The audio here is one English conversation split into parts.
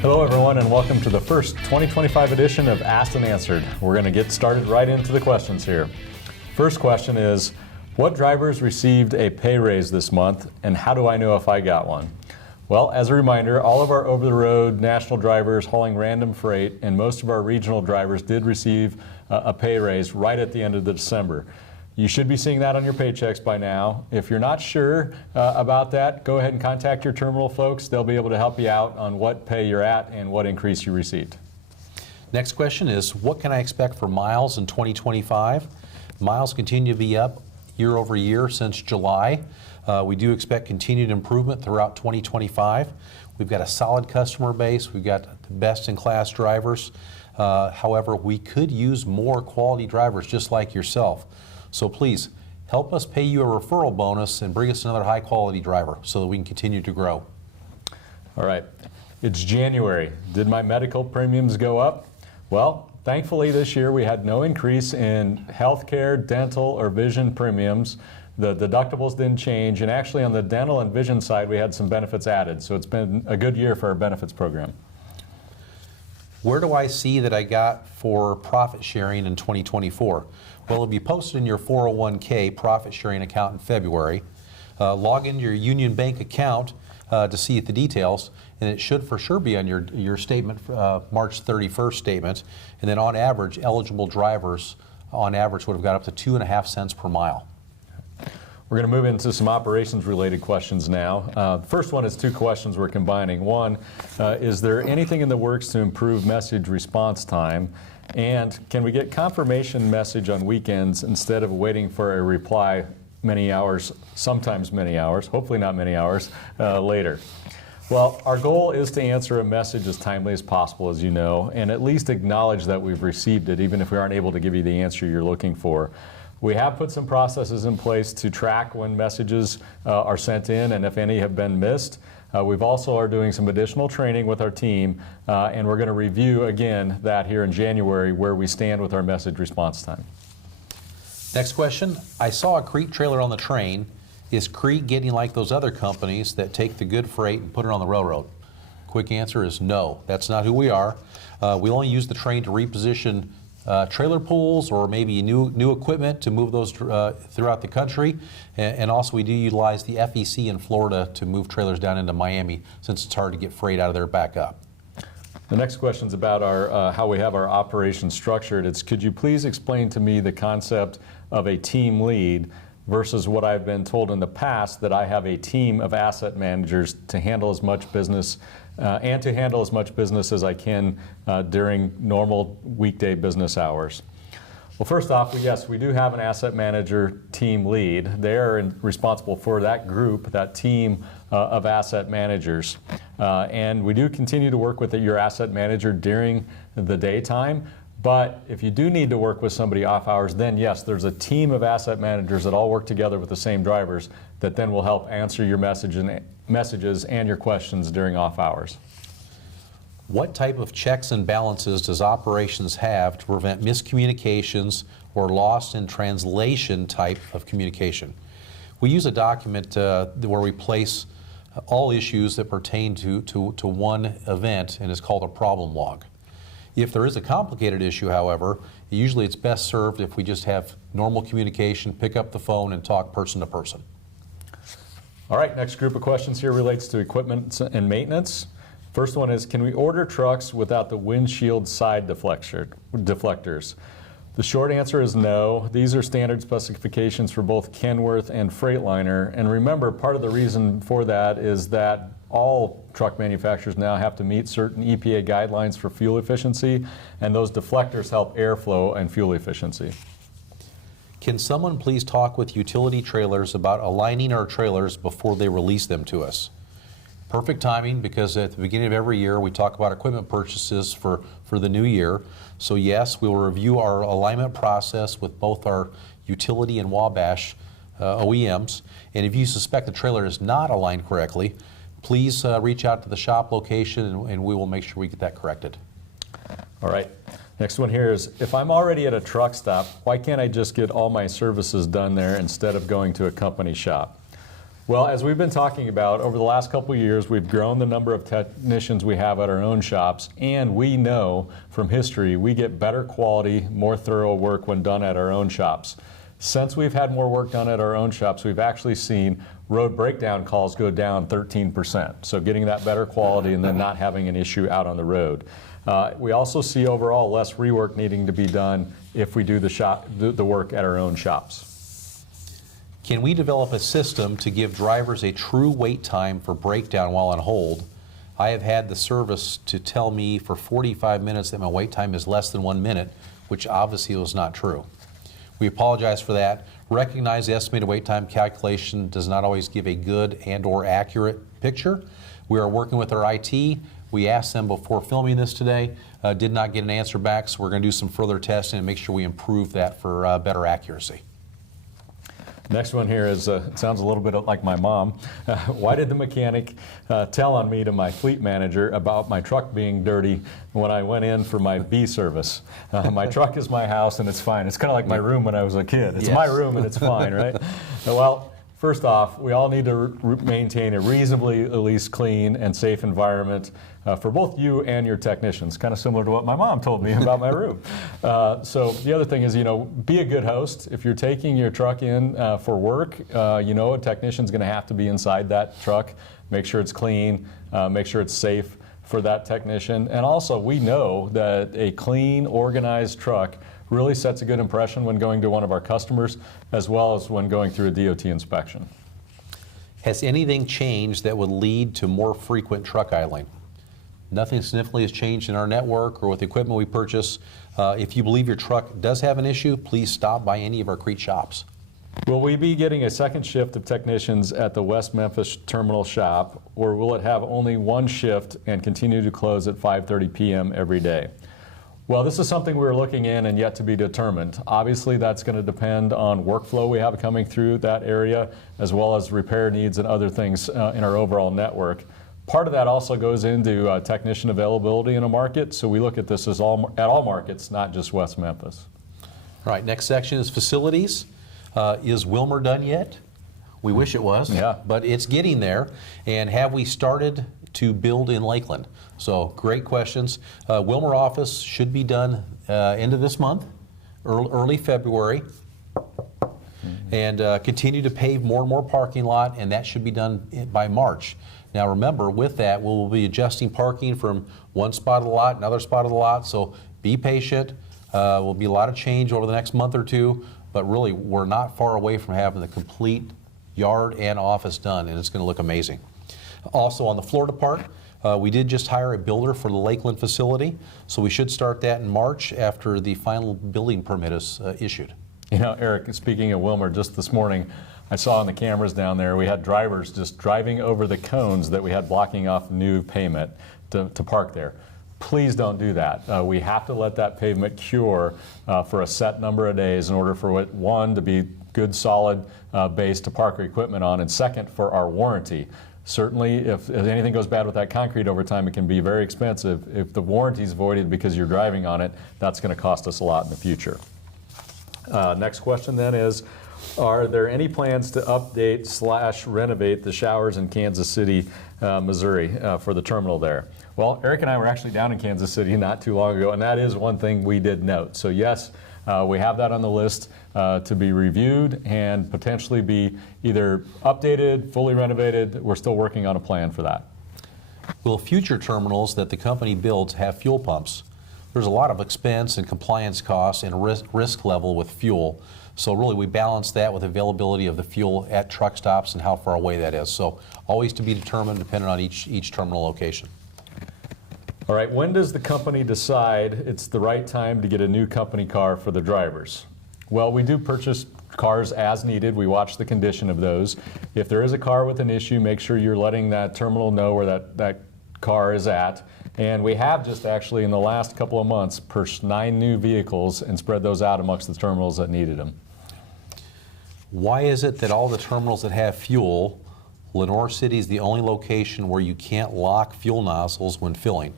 Hello everyone and welcome to the first 2025 edition of Asked and Answered. We're going to get started right into the questions here. First question is, what drivers received a pay raise this month and how do I know if I got one? Well, as a reminder, all of our over-the-road national drivers hauling random freight and most of our regional drivers did receive a pay raise right at the end of December. You should be seeing that on your paychecks by now. If you're not sure about that, go ahead and contact your terminal folks. They'll be able to help you out on what pay you're at and what increase you received. Next question is, what can I expect for miles in 2025? Miles continue to be up year over year since July. We do expect continued improvement throughout 2025. We've got a solid customer base. We've got the best-in-class drivers. However, we could use more quality drivers just like yourself. So please, help us pay you a referral bonus and bring us another high-quality driver so that we can continue to grow. All right, it's January. Did my medical premiums go up? Well, thankfully this year we had no increase in healthcare, dental, or vision premiums. The deductibles didn't change, and actually on the dental and vision side we had some benefits added. So it's been a good year for our benefits program. Where do I see that I got for profit sharing in 2024? Well, it'll be posted in your 401k profit sharing account in February. Log into your Union Bank account to see the details, and it should for sure be on your statement, March 31st statement. And then on average, eligible drivers on average would have got up to 2.5 cents per mile. We're going to move into some operations-related questions now. The first one is two questions we're combining. One, is there anything in the works to improve message response time? And can we get confirmation message on weekends instead of waiting for a reply many hours, sometimes many hours, hopefully not many hours, later? Well, our goal is to answer a message as timely as possible, as you know, and at least acknowledge that we've received it, even if we aren't able to give you the answer you're looking for. We have put some processes in place to track when messages are sent in and if any have been missed. We've also are doing some additional training with our team, and we're going to review again that here in January where we stand with our message response time. Next question. I saw a Crete trailer on the train. Is Crete getting like those other companies that take the good freight and put it on the railroad? Quick answer is no. That's not who we are. We only use the train to reposition trailer pools or maybe new equipment to move those throughout the country. And also we do utilize the FEC in Florida to move trailers down into Miami since it's hard to get freight out of there back up. The next question is about our how we have our operations structured. It's, could you please explain to me the concept of a team lead versus what I've been told in the past that I have a team of asset managers to handle as much business as I can during normal weekday business hours. Well, first off, yes, we do have an asset manager team lead. They are responsible for that group, that team of asset managers. And we do continue to work with your asset manager during the daytime. But if you do need to work with somebody off hours, then yes, there's a team of asset managers that all work together with the same drivers that then will help answer your messages and your questions during off hours. What type of checks and balances does operations have to prevent miscommunications or lost in translation type of communication? We use a document where we place all issues that pertain to one event, and it's called a problem log. If there is a complicated issue, however, usually it's best served if we just have normal communication, pick up the phone and talk person to person. All right, next group of questions here relates to equipment and maintenance. First one is, can we order trucks without the windshield side deflectors? The short answer is no. These are standard specifications for both Kenworth and Freightliner. And remember, part of the reason for that is that all truck manufacturers now have to meet certain EPA guidelines for fuel efficiency, and those deflectors help airflow and fuel efficiency. Can someone please talk with utility trailers about aligning our trailers before they release them to us? Perfect timing, because at the beginning of every year we talk about equipment purchases for the new year. So yes, we will review our alignment process with both our utility and Wabash OEMs. And if you suspect the trailer is not aligned correctly, please reach out to the shop location and we will make sure we get that corrected. All right. Next one here is, if I'm already at a truck stop, why can't I just get all my services done there instead of going to a company shop? Well, as we've been talking about, over the last couple of years, we've grown the number of technicians we have at our own shops, and we know from history we get better quality, more thorough work when done at our own shops. Since we've had more work done at our own shops, we've actually seen road breakdown calls go down 13%. So getting that better quality and then not having an issue out on the road. We also see overall less rework needing to be done if we do the work at our own shops. Can we develop a system to give drivers a true wait time for breakdown while on hold? I have had the service to tell me for 45 minutes that my wait time is less than 1 minute, which obviously was not true. We apologize for that. Recognize the estimated wait time calculation does not always give a good and/or accurate picture. We are working with our IT. We asked them before filming this today, did not get an answer back, so we're going to do some further testing and make sure we improve that for better accuracy. Next one here is, it sounds a little bit like my mom. Why did the mechanic tell on me to my fleet manager about my truck being dirty when I went in for my B service? My truck is my house and it's fine. It's kind of like my room when I was a kid. It's my room and it's fine, right? Well, first off, we all need to maintain a reasonably at least clean and safe environment for both you and your technicians, kind of similar to what my mom told me about my room. So the other thing is, be a good host. If you're taking your truck in for work, a technician's going to have to be inside that truck. Make sure it's clean, make sure it's safe for that technician. And also, we know that a clean, organized truck really sets a good impression when going to one of our customers, as well as when going through a DOT inspection. Has anything changed that would lead to more frequent truck idling? Nothing significantly has changed in our network or with the equipment we purchase. If you believe your truck does have an issue, please stop by any of our Crete shops. Will we be getting a second shift of technicians at the West Memphis terminal shop, or will it have only one shift and continue to close at 5:30 p.m. every day? Well, this is something we're looking in and yet to be determined. Obviously, that's going to depend on workflow we have coming through that area, as well as repair needs and other things in our overall network. Part of that also goes into technician availability in a market, so we look at this as at all markets, not just West Memphis. All right, next section is facilities. Is Wilmer done yet? We wish it was, but it's getting there. And have we started to build in Lakeland? So great questions. Wilmer office should be done end of this month, early February, and continue to pave more and more parking lot, and that should be done by March. Now remember, with that, we'll be adjusting parking from one spot of the lot, another spot of the lot, so be patient. Will be a lot of change over the next month or two, but really we're not far away from having the complete yard and office done, and it's going to look amazing. Also on the Florida part, we did just hire a builder for the Lakeland facility, so we should start that in March after the final building permit is issued. Eric, speaking of Wilmer, just this morning, I saw on the cameras down there, we had drivers just driving over the cones that we had blocking off new pavement to park there. Please don't do that. We have to let that pavement cure for a set number of days in order for it, one, to be good, solid base to park our equipment on, and second, for our warranty. Certainly, if anything goes bad with that concrete over time, it can be very expensive. If the warranty is voided because you're driving on it, that's going to cost us a lot in the future. Next question then is, are there any plans to update/renovate the showers in Kansas City, Missouri for the terminal there? Well, Eric and I were actually down in Kansas City not too long ago, and that is one thing we did note. So yes, we have that on the list to be reviewed and potentially be either updated, fully renovated. We're still working on a plan for that. Will future terminals that the company builds have fuel pumps? There's a lot of expense and compliance costs and risk level with fuel. So really we balance that with availability of the fuel at truck stops and how far away that is. So always to be determined depending on each terminal location. All right, when does the company decide it's the right time to get a new company car for the drivers? Well, we do purchase cars as needed. We watch the condition of those. If there is a car with an issue, make sure you're letting that terminal know where that car is at. And we have just actually in the last couple of months purchased 9 new vehicles and spread those out amongst the terminals that needed them. Why is it that all the terminals that have fuel, Lenore City is the only location where you can't lock fuel nozzles when filling?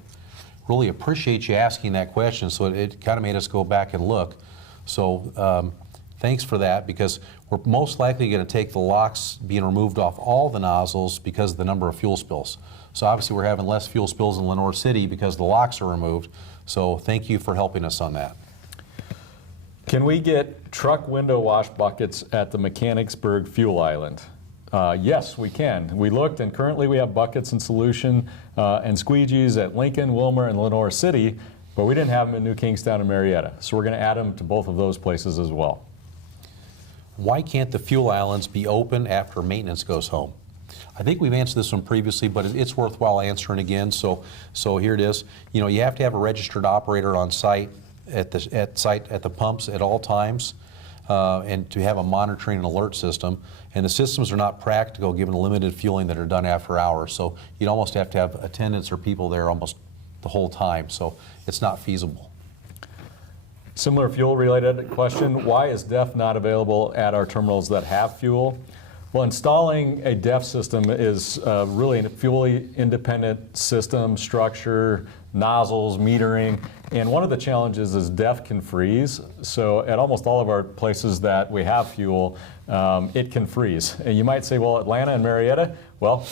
Really appreciate you asking that question, so it kind of made us go back and look. So Thanks for that, because we're most likely going to take the locks being removed off all the nozzles because of the number of fuel spills. So obviously we're having less fuel spills in Lenore City because the locks are removed. So thank you for helping us on that. Can we get truck window wash buckets at the Mechanicsburg Fuel Island? Yes, we can. We looked, and currently we have buckets in solution and squeegees at Lincoln, Wilmer, and Lenore City, but we didn't have them in New Kingstown and Marietta. So we're going to add them to both of those places as well. Why can't the fuel islands be open after maintenance goes home? I think we've answered this one previously, but it's worthwhile answering again. So here it is. You know, you have to have a registered operator on site at the pumps at all times, and to have a monitoring and alert system. And the systems are not practical given the limited fueling that are done after hours. So you'd almost have to have attendants or people there almost the whole time. So it's not feasible. Similar fuel-related question, why is DEF not available at our terminals that have fuel? Well, installing a DEF system is really a fuel-independent system, structure, nozzles, metering, and one of the challenges is DEF can freeze. So at almost all of our places that we have fuel, it can freeze. And you might say, well, Atlanta and Marietta, well,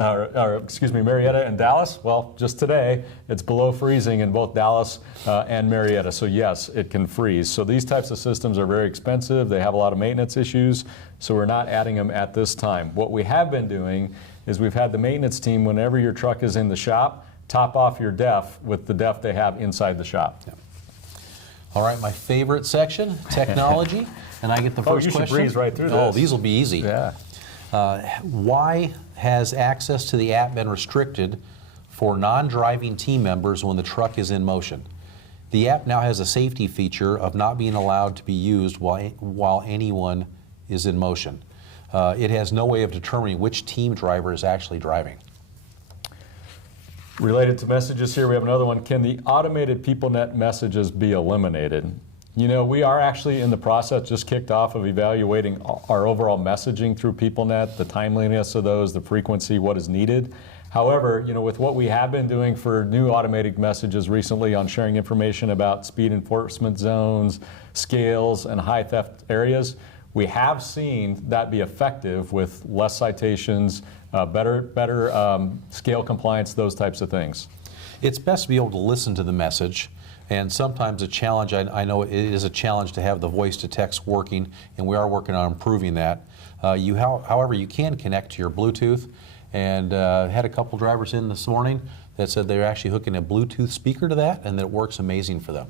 Marietta and Dallas, well, just today, it's below freezing in both Dallas and Marietta. So yes, it can freeze. So these types of systems are very expensive. They have a lot of maintenance issues, so we're not adding them at this time. What we have been doing is we've had the maintenance team, whenever your truck is in the shop, top off your DEF with the DEF they have inside the shop. Yeah. All right, my favorite section, technology, and I get the first you question. Should breeze right through this. Oh, these will be easy. Yeah. Why has access to the app been restricted for non-driving team members when the truck is in motion? The app now has a safety feature of not being allowed to be used while anyone is in motion. It has no way of determining which team driver is actually driving. Related to messages here, we have another one. Can the automated PeopleNet messages be eliminated? You know, we are actually in the process, just kicked off, of evaluating our overall messaging through PeopleNet, the timeliness of those, the frequency, what is needed. However, you know, with what we have been doing for new automated messages recently on sharing information about speed enforcement zones, scales, and high theft areas, we have seen that be effective with less citations, better scale compliance, those types of things. It's best to be able to listen to the message. And sometimes a challenge, I know it is a challenge to have the voice to text working, and we are working on improving that. However, you can connect to your Bluetooth, and had a couple drivers in this morning that said they're actually hooking a Bluetooth speaker to that, and that it works amazing for them.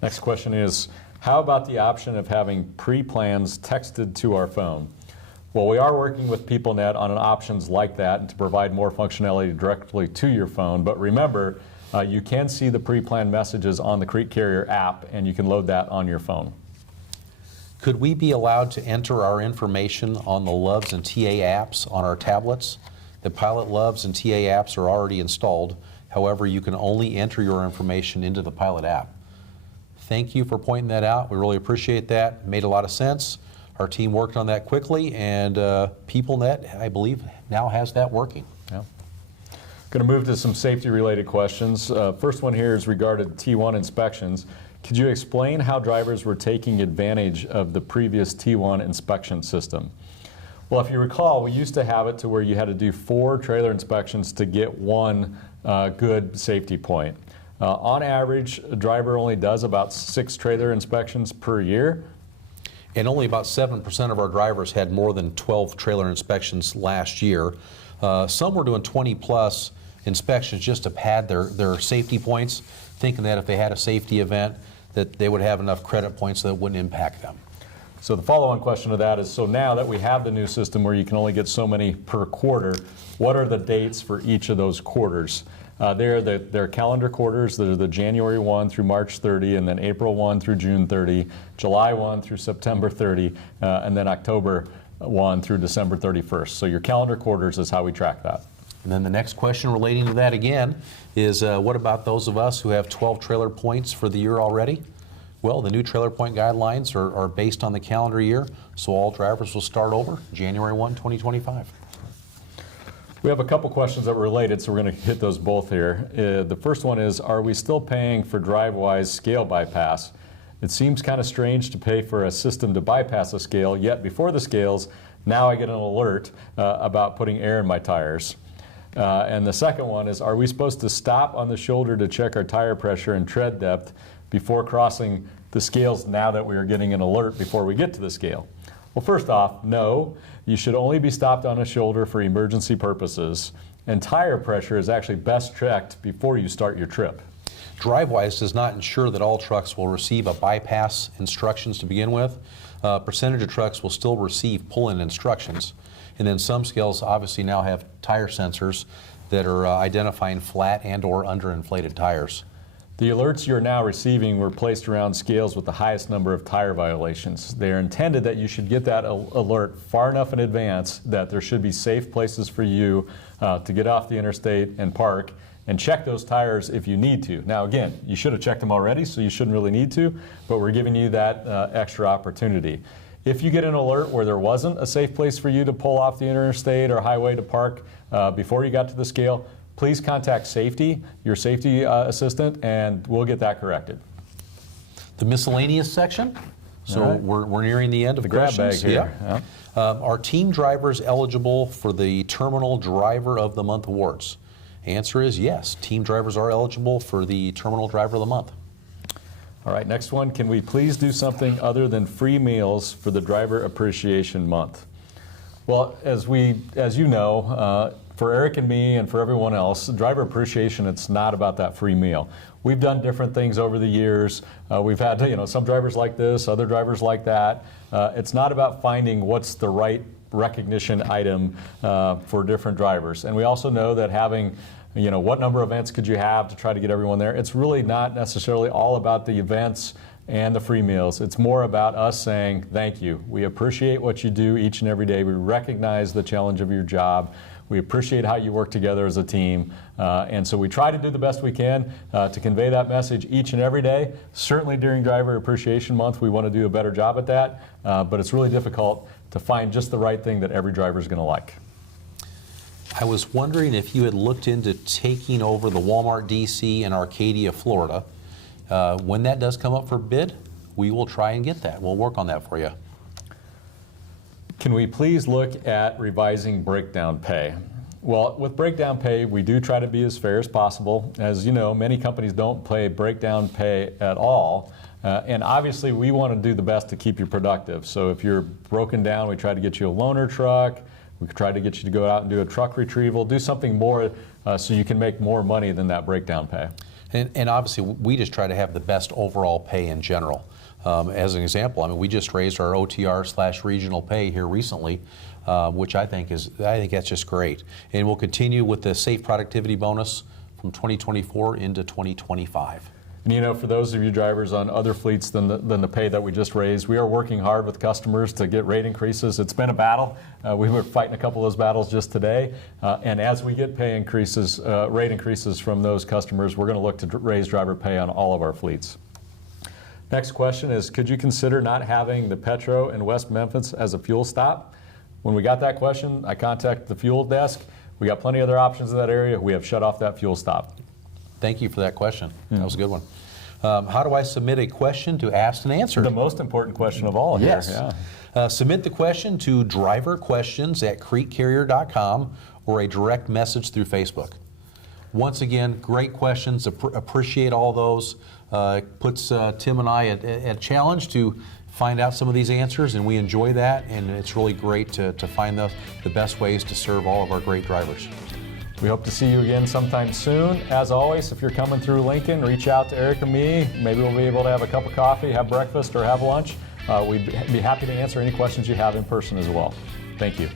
Next question is, how about the option of having PrePlans texted to our phone? Well, we are working with PeopleNet on options like that and to provide more functionality directly to your phone, but remember, you can see the pre-planned messages on the Creek Carrier app, and you can load that on your phone. Could we be allowed to enter our information on the Loves and TA apps on our tablets? The Pilot Loves and TA apps are already installed. However, you can only enter your information into the Pilot app. Thank you for pointing that out. We really appreciate that. It made a lot of sense. Our team worked on that quickly, and PeopleNet, I believe, now has that working. Yeah. Going to move to some safety-related questions. First one here is regarding T1 inspections. Could you explain how drivers were taking advantage of the previous T1 inspection system? Well, if you recall, we used to have it to where you had to do 4 trailer inspections to get one good safety point. On average, a driver only does about 6 trailer inspections per year. And only about 7% of our drivers had more than 12 trailer inspections last year. Some were doing 20+ inspections just to pad their safety points, thinking that if they had a safety event, that they would have enough credit points that it wouldn't impact them. So the follow-on question to that is, so now that we have the new system where you can only get so many per quarter, what are the dates for each of those quarters? They're calendar quarters. They're the January 1 through March 30, and then April 1 through June 30, July 1 through September 30, and then October 1 through December 31st. So your calendar quarters is how we track that. And then the next question relating to that again is, what about those of us who have 12 trailer points for the year already? Well, the new trailer point guidelines are based on the calendar year, so all drivers will start over January 1, 2025. We have a couple questions that were related, so we're going to hit those both here. The first one is, are we still paying for DriveWise scale bypass? It seems kind of strange to pay for a system to bypass a scale, yet before the scales, now I get an alert about putting air in my tires. And the second one is, are we supposed to stop on the shoulder to check our tire pressure and tread depth before crossing the scales now that we are getting an alert before we get to the scale? Well, first off, no. You should only be stopped on a shoulder for emergency purposes. And tire pressure is actually best checked before you start your trip. DriveWise does not ensure that all trucks will receive a bypass instructions to begin with. Percentage of trucks will still receive pull-in instructions. And then some scales obviously now have tire sensors that are identifying flat and or underinflated tires. The alerts you're now receiving were placed around scales with the highest number of tire violations. They are intended that you should get that alert far enough in advance that there should be safe places for you to get off the interstate and park and check those tires if you need to. Now again, you should have checked them already, so you shouldn't really need to, but we're giving you that extra opportunity. If you get an alert where there wasn't a safe place for you to pull off the interstate or highway to park before you got to the scale, please contact safety, your safety assistant, and we'll get that corrected. The miscellaneous section. So All right. we're nearing the end of The grab bag questions. here. Yeah. Yeah. Are team drivers eligible for the Terminal Driver of the Month awards? Answer is yes. Team drivers are eligible for the Terminal Driver of the Month. All right, next one. Can we please do something other than free meals for the Driver Appreciation Month? Well, as you know, for Eric and me and for everyone else, driver appreciation, it's not about that free meal. We've done different things over the years. We've had, some drivers like this, other drivers like that. It's not about finding what's the right recognition item for different drivers. And we also know that having, what number of events could you have to try to get everyone there? It's really not necessarily all about the events and the free meals. It's more about us saying, thank you. We appreciate what you do each and every day. We recognize the challenge of your job. We appreciate how you work together as a team. And so we try to do the best we can to convey that message each and every day. Certainly during Driver Appreciation Month, we want to do a better job at that. But it's really difficult to find just the right thing that every driver is going to like. I was wondering if you had looked into taking over the Walmart DC in Arcadia, Florida. When that does come up for bid, we will try and get that. We'll work on that for you. Can we please look at revising breakdown pay? Well, with breakdown pay, we do try to be as fair as possible. As you know, many companies don't pay breakdown pay at all. And obviously, we want to do the best to keep you productive. So if you're broken down, we try to get you a loaner truck. We try to get you to go out and do a truck retrieval, do something more so you can make more money than that breakdown pay. And obviously, we just try to have the best overall pay in general. As an example, we just raised our OTR/regional pay here recently, which I think that's just great. And we'll continue with the safe productivity bonus from 2024 into 2025. And for those of you drivers on other fleets than the pay that we just raised, we are working hard with customers to get rate increases. It's been a battle. We were fighting a couple of those battles just today. And as we get pay increases, rate increases from those customers, we're going to look to raise driver pay on all of our fleets. Next question is, could you consider not having the Petro in West Memphis as a fuel stop? When we got that question, I contacted the fuel desk. We got plenty of other options in that area. We have shut off that fuel stop. Thank you for that question. That was a good one. How do I submit a question to asked and answered? The most important question of all here. Yes. Yeah. Submit the question to driverquestions@creekcarrier.com or a direct message through Facebook. Once again, great questions. Appreciate all those. Puts Tim and I at a challenge to find out some of these answers, and we enjoy that, and it's really great to find the best ways to serve all of our great drivers. We hope to see you again sometime soon. As always, if you're coming through Lincoln, reach out to Eric and me. Maybe we'll be able to have a cup of coffee, have breakfast, or have lunch. We'd be happy to answer any questions you have in person as well. Thank you.